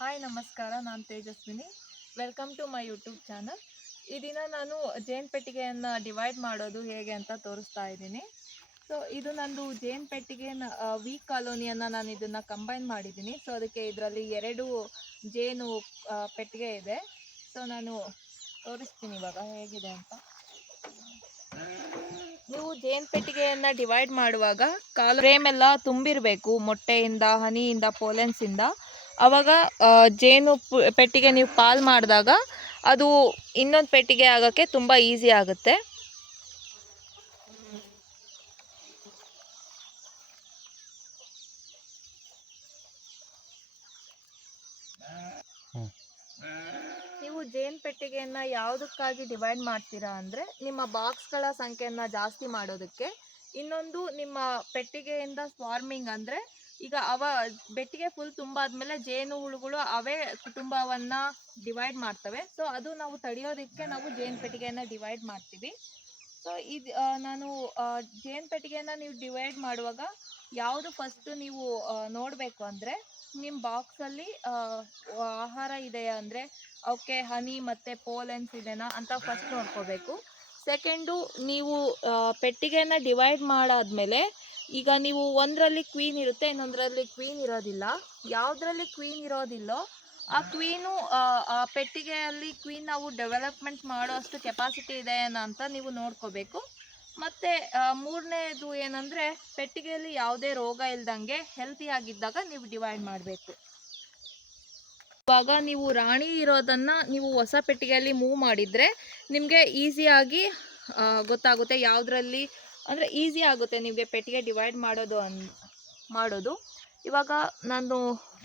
Hi ನಮಸ್ಕಾರ, ನಾನು Tejaswini. Welcome to my YouTube channel. ಈ ದಿನ ನಾನು ಜೇನು ಪೆಟ್ಟಿಗೆಯನ್ನು ಡಿವೈಡ್ ಮಾಡೋದು ಹೇಗೆ ಅಂತ ತೋರಿಸ್ತಾ ಇದ್ದೀನಿ. ಸೊ ಇದು ನಂದು ಜೇನು ಪೆಟ್ಟಿಗೆ ವೀಕ್ ಕಾಲೋನಿಯನ್ನು ನಾನು ಇದನ್ನು ಕಂಬೈನ್ ಮಾಡಿದ್ದೀನಿ. ಸೊ ಅದಕ್ಕೆ ಇದರಲ್ಲಿ 2 ಜೇನು ಪೆಟ್ಟಿಗೆ ಇದೆ. ಸೊ ನಾನು ತೋರಿಸ್ತೀನಿ ಇವಾಗ ಹೇಗಿದೆ ಅಂತ. ನೀವು ಜೇನು ಪೆಟ್ಟಿಗೆಯನ್ನು ಡಿವೈಡ್ ಮಾಡುವಾಗ ಫ್ರೇಮ್ ಎಲ್ಲ ತುಂಬಿರಬೇಕು, ಮೊಟ್ಟೆಯಿಂದ, ಹನಿಯಿಂದ, ಪೋಲೆನ್ಸಿಂದ. ಆವಾಗ ಜೇನು ಪೆಟ್ಟಿಗೆ ನೀವು ಪಾಲ್ ಮಾಡಿದಾಗ ಅದು ಇನ್ನೊಂದು ಪೆಟ್ಟಿಗೆ ಆಗೋಕ್ಕೆ ತುಂಬ ಈಸಿ ಆಗುತ್ತೆ. ನೀವು ಜೇನು ಪೆಟ್ಟಿಗೆಯನ್ನು ಯಾವುದಕ್ಕಾಗಿ ಡಿವೈಡ್ ಮಾಡ್ತೀರಾ ಅಂದರೆ, ನಿಮ್ಮ ಬಾಕ್ಸ್ಗಳ ಸಂಖ್ಯೆಯನ್ನು ಜಾಸ್ತಿ ಮಾಡೋದಕ್ಕೆ. ಇನ್ನೊಂದು, ನಿಮ್ಮ ಪೆಟ್ಟಿಗೆಯಿಂದ ಸ್ವಾರ್ಮಿಂಗ್ ಅಂದರೆ, ಈಗ ಪೆಟ್ಟಿಗೆ ಫುಲ್ ತುಂಬಾದ್ಮೇಲೆ ಜೇನು ಹುಳುಗಳು ಅವೇ ಕುಟುಂಬವನ್ನು ಡಿವೈಡ್ ಮಾಡ್ತವೆ. ಸೊ ಅದು ನಾವು ತಡೆಯೋದಕ್ಕೆ ನಾವು ಜೇನು ಪೆಟ್ಟಿಗೆಯನ್ನು ಡಿವೈಡ್ ಮಾಡ್ತೀವಿ. ಸೊ ಇದು ನಾನು ಜೇನು ಪೆಟ್ಟಿಗೆಯನ್ನು ನೀವು ಡಿವೈಡ್ ಮಾಡುವಾಗ ಯಾವುದು ಫಸ್ಟು ನೀವು ನೋಡಬೇಕು ಅಂದರೆ, ನಿಮ್ಮ ಬಾಕ್ಸಲ್ಲಿ ಆಹಾರ ಇದೆಯಾ ಅಂದರೆ ಅವಕ್ಕೆ ಹನಿ ಮತ್ತು ಪೋಲೆನ್ಸ್ ಇದೆನಾ ಅಂತ ಫಸ್ಟ್ ನೋಡ್ಕೋಬೇಕು. ಸೆಕೆಂಡು, ನೀವು ಪೆಟ್ಟಿಗೆಯನ್ನು ಡಿವೈಡ್ ಮಾಡಾದ್ಮೇಲೆ ಈಗ ನೀವು ಒಂದರಲ್ಲಿ ಕ್ವೀನ್ ಇರುತ್ತೆ, ಇನ್ನೊಂದರಲ್ಲಿ ಕ್ವೀನ್ ಇರೋದಿಲ್ಲ. ಯಾವುದರಲ್ಲಿ ಕ್ವೀನ್ ಇರೋದಿಲ್ಲೋ ಆ ಕ್ವೀನು ಆ ಪೆಟ್ಟಿಗೆಯಲ್ಲಿ ಕ್ವೀನ್ ನಾವು ಡೆವಲಪ್ಮೆಂಟ್ ಮಾಡೋ ಅಷ್ಟು ಕೆಪಾಸಿಟಿ ಇದೆಯೇನೋ ಅಂತ ನೀವು ನೋಡ್ಕೋಬೇಕು. ಮತ್ತು ಮೂರನೇದು ಏನಂದರೆ, ಪೆಟ್ಟಿಗೆಯಲ್ಲಿ ಯಾವುದೇ ರೋಗ ಇಲ್ದಂಗೆ ಹೆಲ್ತಿಯಾಗಿದ್ದಾಗ ನೀವು ಡಿವೈಡ್ ಮಾಡಬೇಕು. ಇವಾಗ ನೀವು ರಾಣಿ ಇರೋದನ್ನು ನೀವು ಹೊಸ ಪೆಟ್ಟಿಗೆಯಲ್ಲಿ ಮೂವ್ ಮಾಡಿದರೆ ನಿಮಗೆ ಈಸಿಯಾಗಿ ಗೊತ್ತಾಗುತ್ತೆ ಯಾವುದರಲ್ಲಿ ಅಂದರೆ ಈಸಿ ಆಗುತ್ತೆ ನಿಮಗೆ ಪೆಟ್ಟಿಗೆ ಡಿವೈಡ್ ಮಾಡೋದು. ಇವಾಗ ನಾನು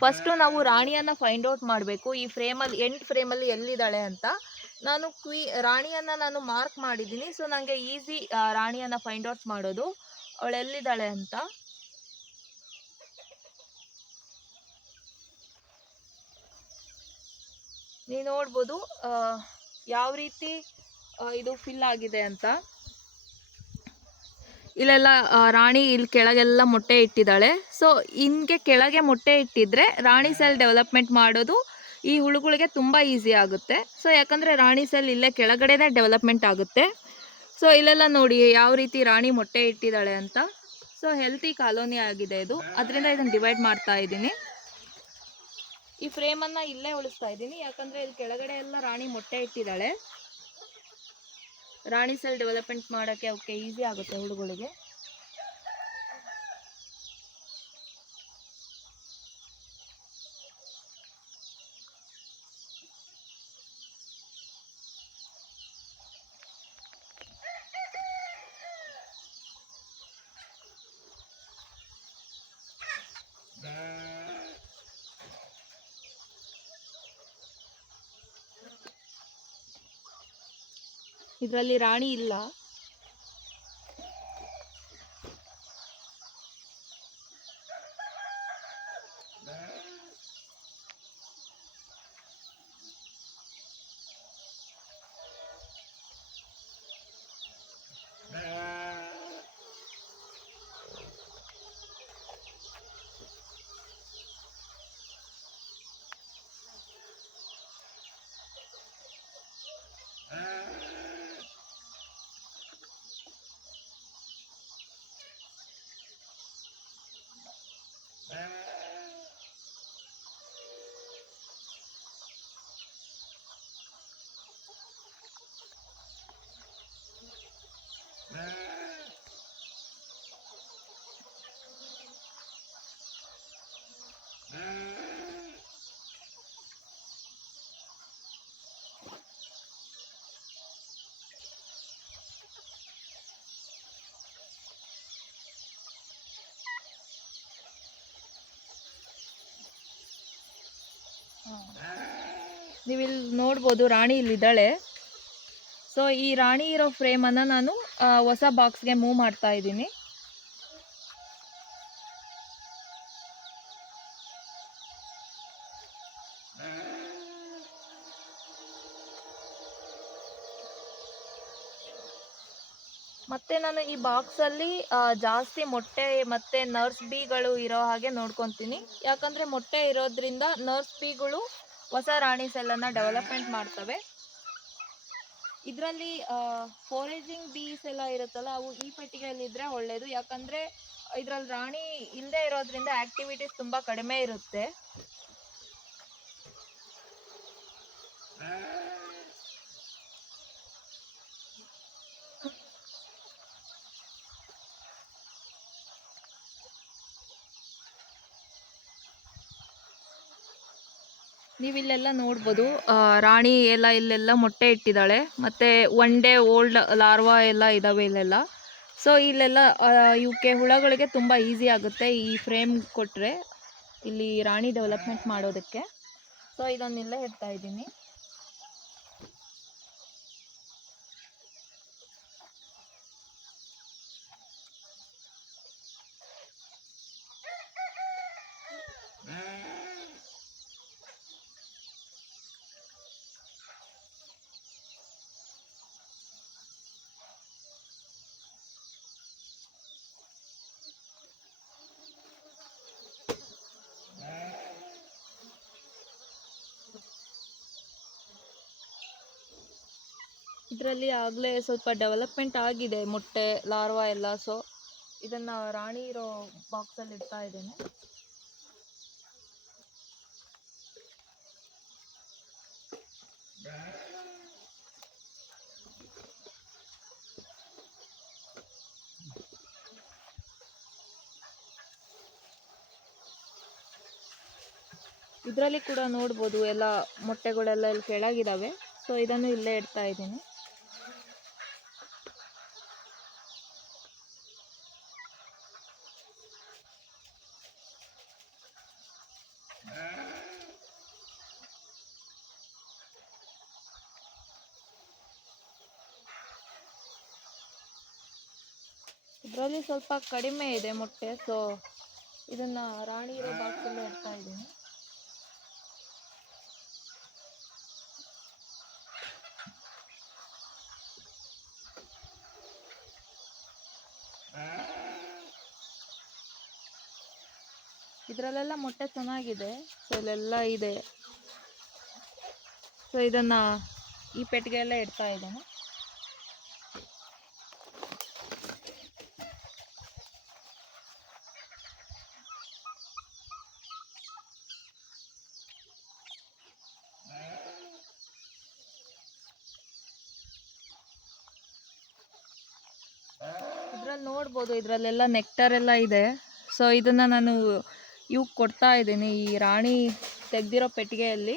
ಫಸ್ಟು ನಾವು ರಾಣಿಯನ್ನು ಫೈಂಡ್ ಔಟ್ ಮಾಡಬೇಕು. ಈ ಎಂಡ್ ಫ್ರೇಮಲ್ಲಿ ಎಲ್ಲಿದ್ದಾಳೆ ಅಂತ ನಾನು ರಾಣಿಯನ್ನು ನಾನು ಮಾರ್ಕ್ ಮಾಡಿದ್ದೀನಿ. ಸೊ ನನಗೆ ಈಸಿ ರಾಣಿಯನ್ನು ಫೈಂಡ್ ಔಟ್ ಮಾಡೋದು, ಅವಳು ಎಲ್ಲಿದ್ದಾಳೆ ಅಂತ. ನೀವು ನೋಡ್ಬೋದು ಯಾವ ರೀತಿ ಇದು ಫಿಲ್ ಆಗಿದೆ ಅಂತ. ಇಲ್ಲೆಲ್ಲ ರಾಣಿ ಇಲ್ಲಿ ಕೆಳಗೆಲ್ಲ ಮೊಟ್ಟೆ ಇಟ್ಟಿದ್ದಾಳೆ. ಸೊ ಹಿಂಗೆ ಕೆಳಗೆ ಮೊಟ್ಟೆ ಇಟ್ಟಿದ್ರೆ ರಾಣಿ ಸೆಲ್ ಡೆವಲಪ್ಮೆಂಟ್ ಮಾಡೋದು ಈ ಹುಳುಗಳಿಗೆ ತುಂಬ ಈಸಿ ಆಗುತ್ತೆ. ಸೊ ಯಾಕಂದರೆ ರಾಣಿ ಸೆಲ್ ಇಲ್ಲೇ ಕೆಳಗಡೆನೇ ಡೆವಲಪ್ಮೆಂಟ್ ಆಗುತ್ತೆ. ಸೊ ಇಲ್ಲೆಲ್ಲ ನೋಡಿ ಯಾವ ರೀತಿ ರಾಣಿ ಮೊಟ್ಟೆ ಇಟ್ಟಿದ್ದಾಳೆ ಅಂತ. ಸೊ ಹೆಲ್ತಿ ಕಾಲೋನಿ ಆಗಿದೆ ಇದು, ಅದರಿಂದ ಇದನ್ನು ಡಿವೈಡ್ ಮಾಡ್ತಾ ಇದ್ದೀನಿ. ಈ ಫ್ರೇಮನ್ನು ಇಲ್ಲೇ ಉಳಿಸ್ತಾ ಇದ್ದೀನಿ, ಯಾಕಂದರೆ ಇಲ್ಲಿ ಕೆಳಗಡೆ ಎಲ್ಲ ರಾಣಿ ಮೊಟ್ಟೆ ಇಟ್ಟಿದ್ದಾಳೆ. ರಾಣಿ ಸೆಲ್ ಡೆವಲಪ್ಮೆಂಟ್ ಮಾಡೋಕ್ಕೆ ಅವಕ್ಕೆ ಈಸಿ ಆಗುತ್ತೆ ಹುಳುಗಳಿಗೆ. ಇದರಲ್ಲಿ ರಾಣಿ ಇಲ್ಲ. ನೀವಿಲ್ಲಿ ನೋಡ್ಬೋದು ರಾಣಿ ಇಲ್ಲಿದ್ದಾಳೆ. ಸೊ ಈ ರಾಣಿ ಇರೋ ಫ್ರೇಮನ್ನು ನಾನು ಹೊಸ ಬಾಕ್ಸ್ಗೆ ಮೂವ್ ಮಾಡ್ತಾ ಇದ್ದೀನಿ. ಮತ್ತು ನಾನು ಈ ಬಾಕ್ಸಲ್ಲಿ ಜಾಸ್ತಿ ಮೊಟ್ಟೆ ಮತ್ತು ನರ್ಸ್ ಬೀಗಳು ಇರೋ ಹಾಗೆ ನೋಡ್ಕೊತೀನಿ. ಯಾಕಂದರೆ ಮೊಟ್ಟೆ ಇರೋದ್ರಿಂದ ನರ್ಸ್ ಬೀಗಳು ಹೊಸ ರಾಣಿ ಸೆಲ್ಲನ್ನು ಡೆವಲಪ್ಮೆಂಟ್ ಮಾಡ್ತವೆ. ಇದರಲ್ಲಿ ಫೋರೇಜಿಂಗ್ ಬೀಸ್ ಎಲ್ಲ ಇರುತ್ತಲ್ಲ, ಅವು ಈ ಪೆಟ್ಟಿಗೆಯಲ್ಲಿದ್ದರೆ ಒಳ್ಳೆಯದು. ಯಾಕಂದರೆ ಇದರಲ್ಲಿ ರಾಣಿ ಇಲ್ಲದೆ ಇರೋದ್ರಿಂದ ಆ್ಯಕ್ಟಿವಿಟೀಸ್ ತುಂಬ ಕಡಿಮೆ ಇರುತ್ತೆ. ನೀವು ಇಲ್ಲೆಲ್ಲ ನೋಡ್ಬೋದು, ರಾಣಿ ಎಲ್ಲ ಇಲ್ಲೆಲ್ಲ ಮೊಟ್ಟೆ ಇಟ್ಟಿದ್ದಾಳೆ. ಮತ್ತು ಒನ್ ಡೇ ಓಲ್ಡ್ ಲಾರ್ವಾ ಎಲ್ಲ ಇದ್ದಾವೆ ಇಲ್ಲೆಲ್ಲ. ಸೊ ಇಲ್ಲೆಲ್ಲ ಇವಕ್ಕೆ ಹುಳಗಳಿಗೆ ತುಂಬ ಈಸಿ ಆಗುತ್ತೆ ಈ ಫ್ರೇಮ್ ಕೊಟ್ಟರೆ ಇಲ್ಲಿ ರಾಣಿ ಡೆವಲಪ್ಮೆಂಟ್ ಮಾಡೋದಕ್ಕೆ. ಸೊ ಇದನ್ನೆಲ್ಲ ಇಡ್ತಾ ಇದ್ದೀನಿ. ಇದರಲ್ಲಿ ಆಗಲೇ ಸ್ವಲ್ಪ ಡೆವಲಪ್ಮೆಂಟ್ ಆಗಿದೆ ಮೊಟ್ಟೆ ಲಾರ್ವಾ ಎಲ್ಲ. ಸೊ ಇದನ್ನು ರಾಣಿ ಇರೋ ಬಾಕ್ಸಲ್ಲಿ ಇಡ್ತಾ ಇದ್ದೇನೆ. ಇದರಲ್ಲಿ ಕೂಡ ನೋಡ್ಬೋದು ಎಲ್ಲ ಮೊಟ್ಟೆಗಳೆಲ್ಲ ಇಲ್ಲಿ ಕೆಳಗಿದ್ದಾವೆ. ಸೊ ಇದನ್ನು ಇಲ್ಲೇ ಇಡ್ತಾ ಇದ್ದೀನಿ. ಇದರಲ್ಲಿ ಸ್ವಲ್ಪ ಕಡಿಮೆ ಇದೆ ಮೊಟ್ಟೆ. ಸೊ ಇದನ್ನು ರಾಣಿ ಇರೋ ಬಾಕ್ಸಲ್ಲೇ ಇಡ್ತಾ ಇದ್ದೀನಿ. ಇದರಲ್ಲೆಲ್ಲ ಮೊಟ್ಟೆ ಚೆನ್ನಾಗಿದೆ. ಸೊ ಇಲ್ಲೆಲ್ಲ ಇದೆ. ಸೊ ಇದನ್ನು ಈ ಪೆಟ್ಟಿಗೆಯಲ್ಲೇ ಇಡ್ತಾ ಇದ್ದೇನೆ. ಇದರಲ್ಲಿ ನೋಡ್ಬೋದು, ಇದರಲ್ಲೆಲ್ಲ ನೆಕ್ಟರ್ ಎಲ್ಲ ಇದೆ. ಸೊ ಇದನ್ನು ನಾನು ಇವಕ್ಕೆ ಕೊಡ್ತಾ ಇದ್ದೀನಿ ಈ ರಾಣಿ ತೆಗೆದಿರೋ ಪೆಟ್ಟಿಗೆಯಲ್ಲಿ.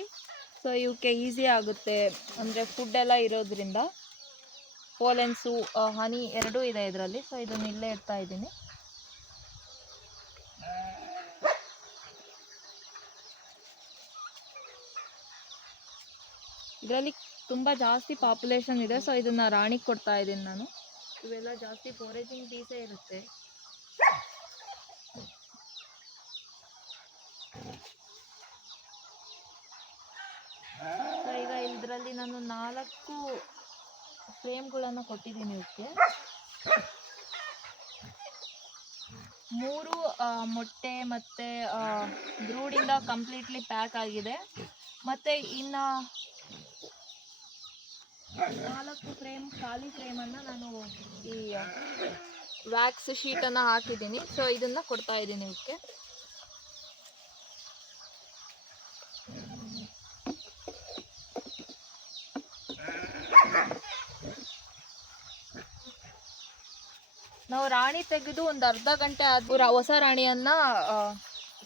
ಸೊ ಇವಕ್ಕೆ ಈಸಿ ಆಗುತ್ತೆ, ಅಂದರೆ ಫುಡ್ ಎಲ್ಲ ಇರೋದ್ರಿಂದ. ಪೋಲೆನ್ಸು ಹನಿ ಎರಡೂ ಇದೆ ಇದರಲ್ಲಿ. ಸೊ ಇದನ್ನು ಇಲ್ಲೇ ಇಡ್ತಾ ಇದ್ದೀನಿ. ಇದರಲ್ಲಿ ತುಂಬ ಜಾಸ್ತಿ ಪಾಪ್ಯುಲೇಷನ್ ಇದೆ. ಸೊ ಇದನ್ನು ರಾಣಿಗೆ ಕೊಡ್ತಾ ಇದ್ದೀನಿ ನಾನು. ಇವೆಲ್ಲ ಜಾಸ್ತಿ ಫೋರೇಜಿಂಗ್ ಬೀಸೇ ಇರುತ್ತೆ. ಸೊ ಈಗ ಇದರಲ್ಲಿ ನಾನು 4 ಫ್ರೇಮ್ಗಳನ್ನು ಕೊಟ್ಟಿದ್ದೀನಿ ಇವಕ್ಕೆ. 3 ಮೊಟ್ಟೆ ಮತ್ತು ಬ್ರೂಡಿಂದ ಕಂಪ್ಲೀಟ್ಲಿ ಪ್ಯಾಕ್ ಆಗಿದೆ. ಮತ್ತು ಇನ್ನು 4 ಫ್ರೇಮ್ ಖಾಲಿ ಫ್ರೇಮನ್ನು ನಾನು ಈ ವ್ಯಾಕ್ಸ್ ಶೀಟನ್ನು ಹಾಕಿದ್ದೀನಿ. ಸೊ ಇದನ್ನು ಕೊಡ್ತಾ ಇದ್ದೀನಿ ಇವಕ್ಕೆ. ನಾವು ರಾಣಿ ತೆಗೆದು ಒಂದು ಅರ್ಧ ಗಂಟೆ ಆದ ಹೊಸ ರಾಣಿಯನ್ನು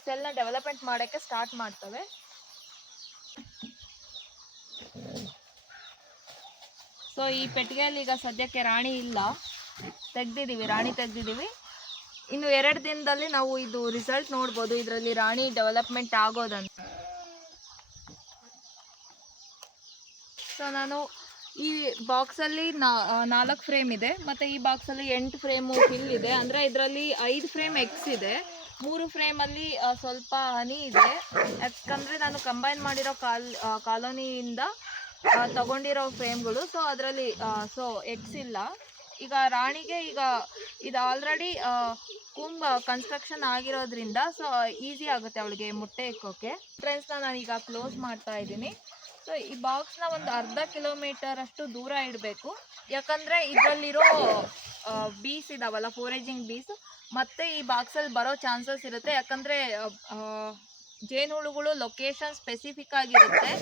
ಸೆಲ್ನ ಡೆವಲಪ್ಮೆಂಟ್ ಮಾಡೋಕ್ಕೆ ಸ್ಟಾರ್ಟ್ ಮಾಡ್ತವೆ. ಸೊ ಈ ಪೆಟ್ಟಿಗೆಯಲ್ಲಿ ಈಗ ಸದ್ಯಕ್ಕೆ ರಾಣಿ ಇಲ್ಲ, ರಾಣಿ ತೆಗೆದಿದ್ದೀವಿ. ಇನ್ನು 2 ದಿನದಲ್ಲಿ ನಾವು ಇದು ರಿಸಲ್ಟ್ ನೋಡ್ಬೋದು, ಇದರಲ್ಲಿ ರಾಣಿ ಡೆವಲಪ್ಮೆಂಟ್ ಆಗೋದಂತ. ಸೊ ನಾನು ಈ ಬಾಕ್ಸಲ್ಲಿ 4 ಫ್ರೇಮ್ ಇದೆ, ಮತ್ತು ಈ ಬಾಕ್ಸಲ್ಲಿ 8 ಫ್ರೇಮು ಫಿಲ್ ಇದೆ. ಅಂದರೆ ಇದರಲ್ಲಿ 5 ಫ್ರೇಮ್ ಎಗ್ಸ್ ಇದೆ, 3 ಫ್ರೇಮಲ್ಲಿ ಸ್ವಲ್ಪ ಹನಿ ಇದೆ. ಯಾಕಂದರೆ ನಾನು ಕಂಬೈನ್ ಮಾಡಿರೋ ಕಾಲೋನಿಯಿಂದ ತಗೊಂಡಿರೋ ಫ್ರೇಮ್ಗಳು. ಸೊ ಅದರಲ್ಲಿ ಎಗ್ಸ್ ಇಲ್ಲ. ಈಗ ರಾಣಿಗೆ ಈಗ ಇದು ಆಲ್ರೆಡಿ ಕುಂಬ ಕನ್ಸ್ಟ್ರಕ್ಷನ್ ಆಗಿರೋದ್ರಿಂದ ಸೊ ಈಸಿ ಆಗುತ್ತೆ ಅವಳಿಗೆ ಮೊಟ್ಟೆ ಇಕ್ಕೋಕೆ. ಫ್ರೆಂಡ್ಸ್ನ ನಾನೀಗ ಕ್ಲೋಸ್ ಮಾಡ್ತಾ ಇದ್ದೀನಿ. ಸೊ ಈ ಬಾಕ್ಸ್ನ ಒಂದು ಅರ್ಧ ಕಿಲೋಮೀಟರ್ ಅಷ್ಟು ದೂರ ಇಡಬೇಕು, ಯಾಕಂದರೆ ಇದರಲ್ಲಿರೋ ಬೀಸ್ ಇದಾವಲ್ಲ, ಫೋರೇಜಿಂಗ್ ಬೀಸ್ ಮತ್ತೆ ಈ ಬಾಕ್ಸಲ್ಲಿ ಬರೋ ಚಾನ್ಸಸ್ ಇರುತ್ತೆ. ಯಾಕಂದರೆ ಜೇನುಹುಳುಗಳು ಲೊಕೇಶನ್ ಸ್ಪೆಸಿಫಿಕ್ ಆಗಿರುತ್ತೆ,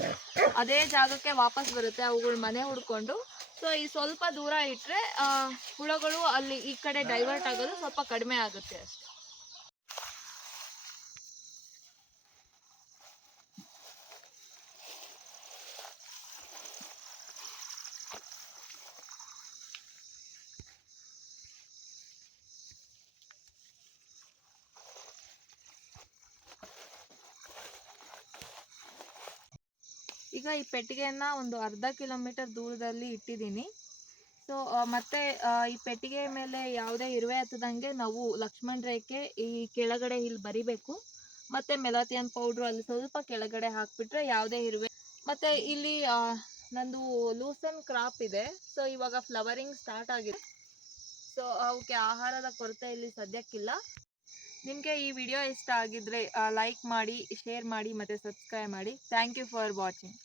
ಅದೇ ಜಾಗಕ್ಕೆ ವಾಪಸ್ ಬರುತ್ತೆ ಅವುಗಳು ಮನೆ ಹುಡ್ಕೊಂಡು. ಸೊ ಈ ಸ್ವಲ್ಪ ದೂರ ಇಟ್ಟರೆ ಹುಳುಗಳು ಅಲ್ಲಿ ಈ ಕಡೆ ಡೈವರ್ಟ್ ಆಗೋದು ಸ್ವಲ್ಪ ಕಡಿಮೆ ಆಗುತ್ತೆ ಅಷ್ಟೆ. ಈಗ ಈ ಪೆಟ್ಟಿಗೆಯನ್ನು ಒಂದು ಅರ್ಧ ಕಿಲೋಮೀಟರ್ ದೂರದಲ್ಲಿ ಇಟ್ಟಿದ್ದೀನಿ. ಸೊ ಮತ್ತೆ ಈ ಪೆಟ್ಟಿಗೆ ಮೇಲೆ ಯಾವುದೇ ಇರುವೆ ಹತ್ತದಂಗೆ ನಾವು ಲಕ್ಷ್ಮಣ ರೇಖೆ ಈ ಕೆಳಗಡೆ ಇಲ್ಲಿ ಬರಿಬೇಕು. ಮತ್ತು ಮೆಲಾಥಿಯನ್ ಪೌಡ್ರು ಅಲ್ಲಿ ಸ್ವಲ್ಪ ಕೆಳಗಡೆ ಹಾಕಿಬಿಟ್ರೆ ಯಾವುದೇ ಇರುವೆ. ಮತ್ತು ಇಲ್ಲಿ ನಂದು ಲೂಸನ್ ಕ್ರಾಪ್ ಇದೆ. ಸೊ ಇವಾಗ ಫ್ಲವರಿಂಗ್ ಸ್ಟಾರ್ಟ್ ಆಗಿದೆ. ಸೊ ಅವಕ್ಕೆ ಆಹಾರದ ಕೊರತೆ ಇಲ್ಲಿ ಸದ್ಯಕ್ಕಿಲ್ಲ. ನಿಮಗೆ ಈ ವಿಡಿಯೋ ಇಷ್ಟ ಆಗಿದ್ದರೆ ಲೈಕ್ ಮಾಡಿ, ಶೇರ್ ಮಾಡಿ ಮತ್ತು ಸಬ್ಸ್ಕ್ರೈಬ್ ಮಾಡಿ. Thank you for watching.